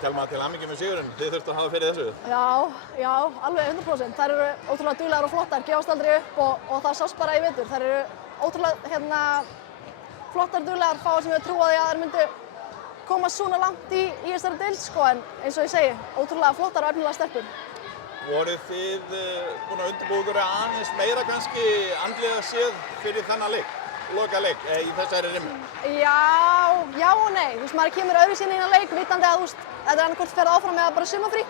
Telma, til hamingju með sigurinn. Þið þurftu að hafa fyrir þessu. Já, alveg 100%. Þær eru ótrúlega duglegar og flottar, gefast aldrei upp og það sást bara í vetur. Þær eru ótrúlega flottar, duglegar, fáar sem við trúaði að þær myndu komast svona langt í þessari deild, sko, en eins og ég segi, ótrúlega flottar og efnilega stelpur. Voruð þið búin að undirbúa ykkur aðeins meira kannski andlega séð fyrir þennan leik, lokaleik í þessari rimmu? Já og nei. Þú veist, maður kemur öðruvísi inn í þennan leik vitandi að þetta er annað hvort ferð áfram eða bara sumarfrí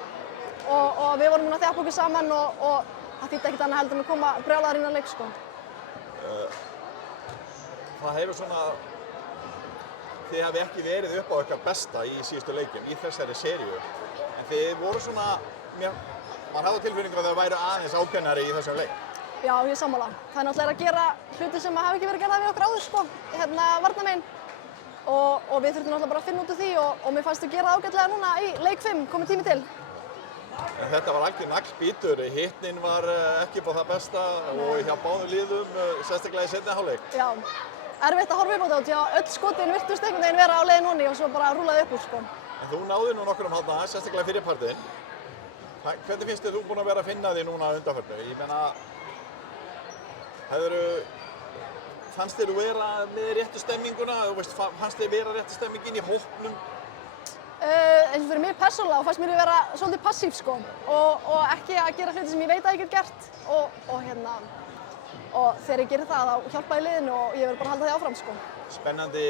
og við vorum búin að þjappa okkur saman og það þýddi ekkert annað heldur en að koma brjálaðar inn í þennan leik, sko. Það hefur svona, þið hafi ekki verið upp á ykkar besta í síðustu leikjum í þessari seríu, en þið voru svona, maður hafði tilfinningu að það væru aðeins ákveðnari í þessum leik. Já, ég er sammála. Það er náttúrulega að gera hluti sem hafa ekki verið gerðar við okkur áður, sko, varnarmegin. Og við þurftum náttúrulega bara að finna út úr því og mér fannst við gera það ágætlega núna í leik 5, komið tími til. En þetta var algjör naglbítur, hitnin var ekki upp á það besta og hjá báðum liðum, sérstaklega í seinni hálfleik. Já, erfitt að horfa upp á þetta, já, öll skotin virtust einhvern veginn vera á leiðinni onni og svo bara rúlaði upp úr, sko. En þú náðir nú nokkrum þarna, sérstaklega fyrir partinn. Hvernig finnst þið þú búin að vera að finna því núna undanfarnu? Ég meina, fannst þér vera með réttu stemminguna? Fannst þér vera réttu stemmingin í hópnum? Eins og fyrir mig persónulega fannst mér vera svolítið passív, sko, og ekki að gera hluti sem ég veit að ég get gert og þegar ég gerir það þá hjálpaði liðinu og ég verður bara að halda því áfram, sko. Spennandi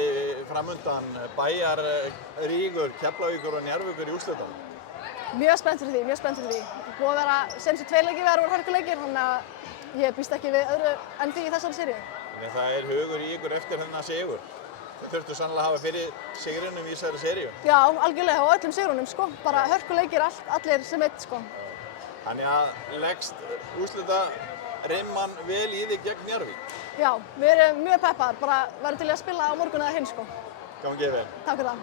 framundan, Bæjar, Rígur, Keflavíkur og Njarðvíkur í úrslitunum. Mjög spennt fyrir því. Búið að vera seinustu 2 leikir við voru hörkuleikir, þannig að ég býst ekki við öðru en því í þessari seríu. En það er hugur í ykkur eftir þennan sigur. Þið þurftu sannlega að hafa fyrir sigrinum í þessari seríu. Já, algjörlega og öllum sigrunum, sko. Bara hörkuleikir allir sem eitt, sko. Þannig að leggst úrslitarimman vel í þig gegn Njarðvík? Já, við erum mjög peppaðar, bara verðum til í að spila á morgun eða hinn, sko. Gangi vel. Takk fyrir það.